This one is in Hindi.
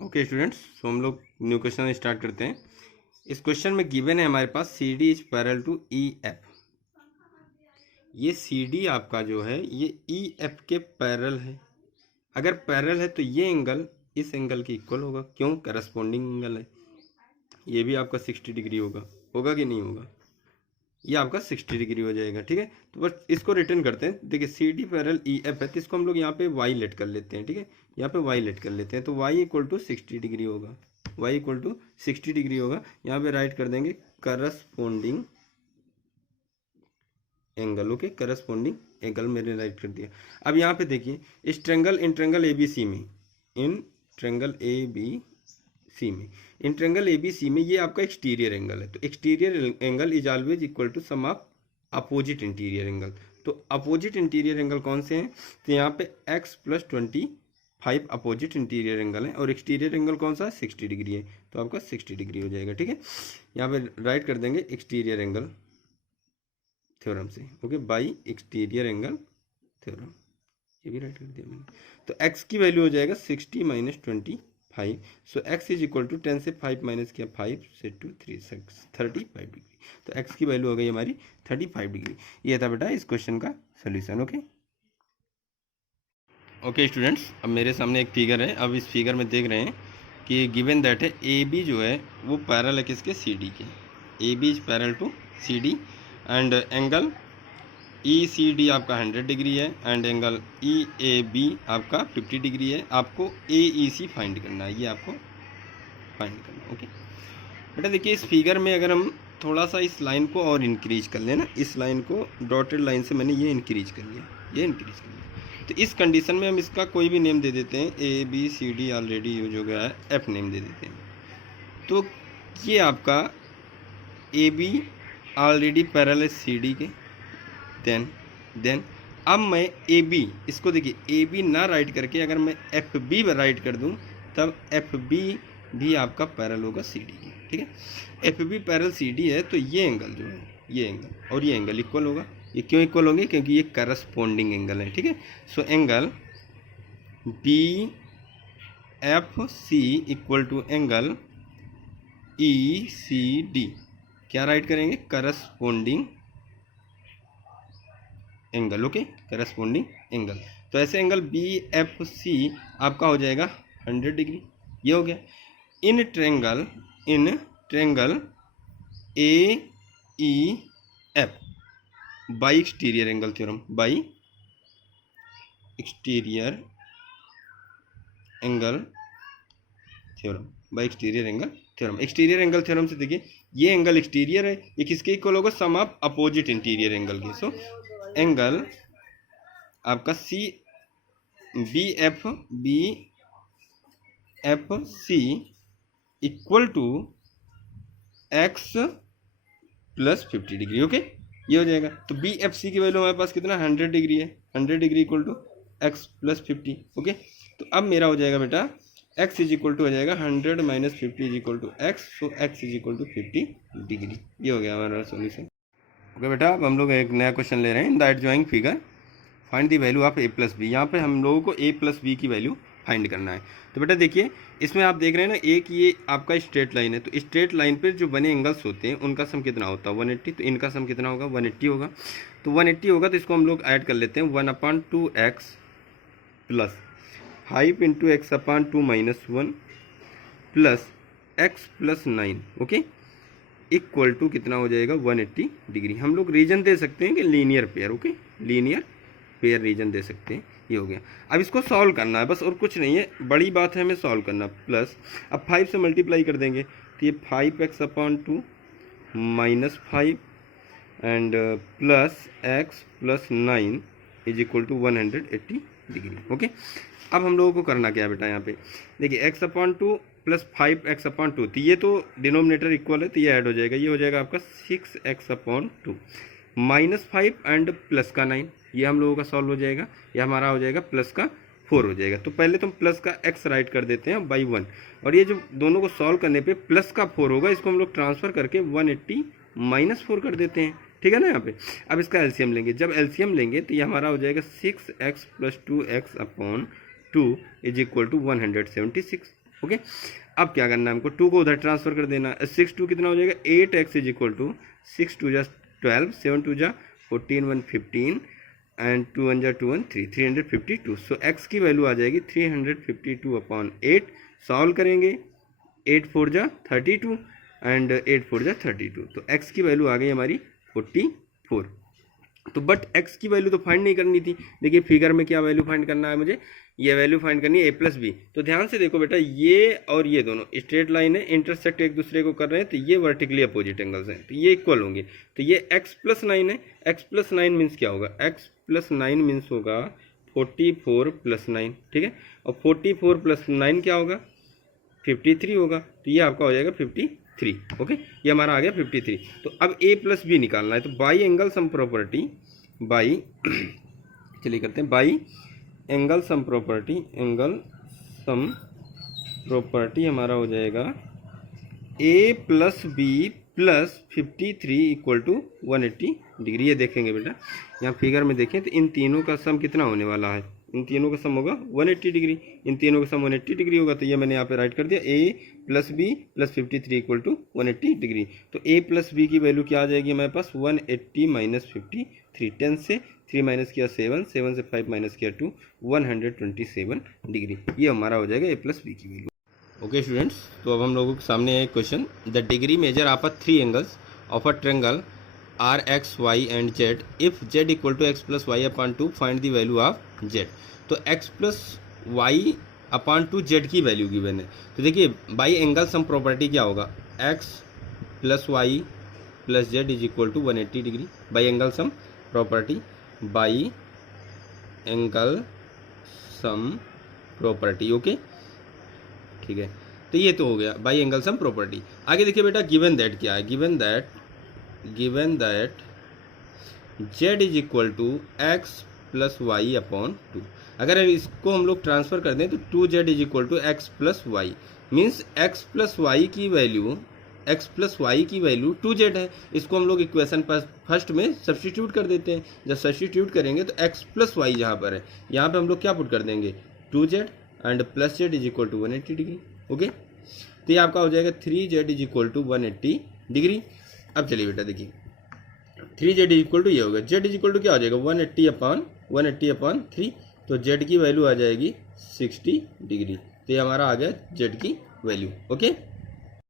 ओके स्टूडेंट्स, तो हम लोग न्यू क्वेश्चन स्टार्ट करते हैं। इस क्वेश्चन में गिवन है हमारे पास C D is parallel to E F. ये सी डी आपका जो है ये ई एफ के पैरेलल है। अगर पैरेलल है तो ये एंगल इस एंगल के इक्वल होगा, क्यों? करस्पॉन्डिंग एंगल है। ये भी आपका 60 डिग्री होगा, होगा कि नहीं होगा? ये आपका 60 डिग्री हो जाएगा। ठीक है, तो बस इसको रिटर्न करते हैं। देखिए C D parallel E F है तो इसको हम लोग यहाँ पे वाई लेट कर लेते हैं। ठीक है, यहाँ पे वाई लेट कर लेते हैं तो वाई इक्वल टू 60 डिग्री होगा। वाई इक्वल टू 60 डिग्री होगा। यहाँ पे राइट कर देंगे corresponding angle. Okay, corresponding angle मैंने राइट कर दिया। अब यहाँ पे देखिए इस triangle in triangle A B C में, in triangle A B C में, in triangle A B C में ये आपका एक्सटीरियर एंगल है। तो exterior angle is always equal to sum of opposite interior angle. तो अपोजिट इंटीरियर एंगल कौन से हैं? तो यहाँ पे x plus 25 opposite interior angle है और एक्सटीरियर एंगल कौन सा है? 60 डिग्री है। तो आपका 60 डिग्री हो जाएगा। ठीक है, यहाँ पे राइट कर देंगे एक्सटीरियर एंगल थ्योरम से। Okay, by exterior angle theorem, ये भी राइट कर दिया मैंने। तो x की वैल्यू हो जाएगा 60 minus 25। So x is equal to 10 से 5 माइनस किया 5 से 2 3 6 35 डिग्री। तो x की वैल्यू हो गई हमारी 35 डिग्री। ये था बेटा इस क्वेश्चन का सोल्यूशन। ओके ओके स्टूडेंट्स, अब मेरे सामने एक फिगर है। अब इस फिगर में देख रहे हैं कि गिवन दैट है ए बी जो है वो पैरेलल है किसके? सी डी के। A B is parallel to C D and angle E C D आपका 100 डिग्री है and angle E A B आपका 50 डिग्री है। आपको ए ई सी फाइंड करना है, ये आपको फाइंड करना है। ओके बेटा देखिए इस फिगर में अगर हम थोड़ा सा इस लाइन को और इंक्रीज कर लें ना, इस लाइन को डॉटेड लाइन से मैंने ये इंक्रीज कर लिया, ये इंक्रीज कर लिया। तो इस कंडीशन में हम इसका कोई भी नेम दे देते हैं। A B C D already use हो गया है, एफ नेम दे देते हैं। तो ये आपका ए बी ऑलरेडी पैरेलल है सी डी के। देन अब मैं ए बी, इसको देखिए ए बी ना राइट करके अगर मैं एफ बी राइट कर दूं तब एफ बी भी आपका पैरेलल होगा सी डी की। ठीक है, F B parallel C D है तो ये एंगल जो है, ये एंगल और ये एंगल इक्वल होगा। ये क्यों इक्वल होंगे? क्योंकि ये करस्पॉन्डिंग एंगल है। ठीक है, so angle B F C equal to angle E C D क्या राइट करेंगे? Corresponding angle. Okay, corresponding angle. तो ऐसे एंगल बी एफ सी आपका हो जाएगा 100 डिग्री। ये हो गया। इन triangle A E F by exterior angle theorem, by exterior angle theorem, by exterior angle theorem. Exterior angle theorem से देखिए ये एंगल एक्सटीरियर है, ये किसके इक्वल होगा? Sum of opposite interior angle के। सो एंगल आपका C B F C equal to x plus 50 degree. Okay, ये हो जाएगा। तो बी एफ सी की वैल्यू हमारे पास कितना? 100 डिग्री है। 100 degree equal to x plus 50। Okay, तो अब मेरा हो जाएगा बेटा x इज इक्वल टू हो जाएगा 100 minus 50 is equal to x. So x is equal to 50 degree. ये हो गया हमारा सॉल्यूशन। ओके बेटा, अब हम लोग एक नया क्वेश्चन ले रहे हैं। In the adjoining figure find the value of A plus B. यहाँ पे हम लोगों को ए प्लस बी की वैल्यू फाइंड करना है। तो बेटा देखिए इसमें आप देख रहे हैं ना, एक ये आपका स्ट्रेट लाइन है। तो स्ट्रेट लाइन पर जो बने एंगल्स होते हैं उनका सम कितना होता है? 180। तो इनका सम कितना होगा? 180 होगा। तो 180 होगा तो इसको हम लोग ऐड कर लेते हैं। 1/2x plus 5 into x upon 2 minus 1 plus x plus 9। Okay, equal to कितना हो जाएगा? 180 डिग्री। हम लोग रीजन दे सकते हैं कि linear pair. Okay, linear pair reason दे सकते हैं। ये हो गया। अब इसको सॉल्व करना है बस, और कुछ नहीं है, बड़ी बात है हमें सॉल्व करना। प्लस अब 5 से मल्टीप्लाई कर देंगे तो ये 5x upon 2 minus 5 and plus x plus 9 is equal to 180 degree. Okay, अब हम लोगों को करना क्या है बेटा? यहाँ पे देखिए x upon 2 plus 5x upon 2, तो ये तो डिनोमिनेटर इक्वल है तो ये ऐड हो जाएगा। ये हो जाएगा आपका 6x upon 2 minus 5 and plus का 9। ये हम लोगों का सॉल्व हो जाएगा। ये हमारा हो जाएगा प्लस का 4 हो जाएगा। तो पहले तो हम प्लस का x राइट कर देते हैं बाई 1, और ये जो दोनों को सॉल्व करने पे प्लस का 4 होगा, इसको हम लोग ट्रांसफर करके 180 माइनस 4 कर देते हैं। ठीक है ना? यहाँ पे अब इसका एलसीएम लेंगे। जब एलसीएम लेंगे तो ये हमारा हो जाएगा 6x plus 2x upon 2 is equal to 176। Okay. अब क्या करना है हमको, 2 को उधर ट्रांसफर कर देना। 6 2 कितना हो जाएगा, 8x इज इक्वल टू 6 2 जा 12, 7 2 जा 14, 1 15 एंड 2 1 जा 2 1 3, 352। सो x की वैल्यू आ जाएगी 352 अपॉन 8। सॉल्व करेंगे, 8 4 जा 32 एंड 8 4 जा 32, तो x की वैल्यू आ गई हमारी 44। तो बट x की वैल्यू तो फाइंड नहीं करनी थी। देखिए फिगर में क्या वैल्यू फाइंड करना है मुझे, ये वैल्यू फाइंड करनी है a प्लस बी। तो ध्यान से देखो बेटा, ये और ये दोनों स्ट्रेट लाइन है, इंटरसेक्ट एक दूसरे को कर रहे हैं, तो ये वर्टिकली अपोजिट एंगल्स हैं, तो ये इक्वल होंगे। तो ये x प्लस 9 है, x प्लस 9 मीन्स क्या होगा, x प्लस 9 मीन्स होगा 44 प्लस 9, ठीक है। और 44 प्लस 9 क्या होगा, 53 होगा। तो ये आपका हो जाएगा 53, ओके। ये हमारा आ गया 53। तो अब a प्लस बी निकालना है, तो by angle sum property, by चलिए करते हैं, by angle sum property, angle sum property हमारा हो जाएगा a plus B plus 53 equal to 180 degree. ये देखेंगे बेटा, यहाँ फिगर में देखें तो इन तीनों का सम कितना होने वाला है, इन तीनों का सम होगा 180 डिग्री, इन तीनों का सम 180 डिग्री होगा। तो ये मैंने यहाँ पे राइट कर दिया, a plus B plus 53 equal to 180 degree. तो a प्लस बी की वैल्यू क्या आ जाएगी हमारे पास, 180 माइनस 53, 10 से 3 माइनस किया 7, 7 से 5 माइनस किया 2, 127 डिग्री। ये हमारा हो जाएगा a प्लस बी की वैल्यू। ओके स्टूडेंट्स, तो अब हम लोगों के सामने है एक question, the degree measure of a 3 angles of a triangle are X Y and Z if Z equal to x plus Y upon 2 find the value of Z. तो X plus Y upon 2 Z की वैल्यू गिवन है। तो देखिए बाई एंगल सम प्रॉपर्टी क्या होगा, X plus Y plus z is equal to 180 degree. By angle sum property, by angle sum property, okay ठीक है। तो ये तो हो गया बाई एंगल सम प्रॉपर्टी। आगे देखिए बेटा, गिवन दैट क्या है, given that z is equal to x plus Y upon 2। अगर इसको हम लोग ट्रांसफर कर दें तो 2z is equal to x plus y, means x plus y की वैल्यू 2z है। इसको हम लोग इक्वेशन फर्स्ट में सब्स्टिट्यूट कर देते हैं। जब सब्स्टिट्यूट करेंगे तो एक्स प्लस वाई जहाँ पर है, यहाँ पे हम लोग क्या पुट कर देंगे, 2z and plus z is equal to 180 degree, okay. तो ये आपका हो जाएगा 3z is equal to 180 degree. अब चलिए बेटा देखिए, 3z इज इक्वल टू ये होगा, z इज इक्वल टू क्या हो जाएगा, 180 अपॉन 3, तो z की वैल्यू आ जाएगी 60 डिग्री। तो ये हमारा आ गया z की वैल्यू, ओके।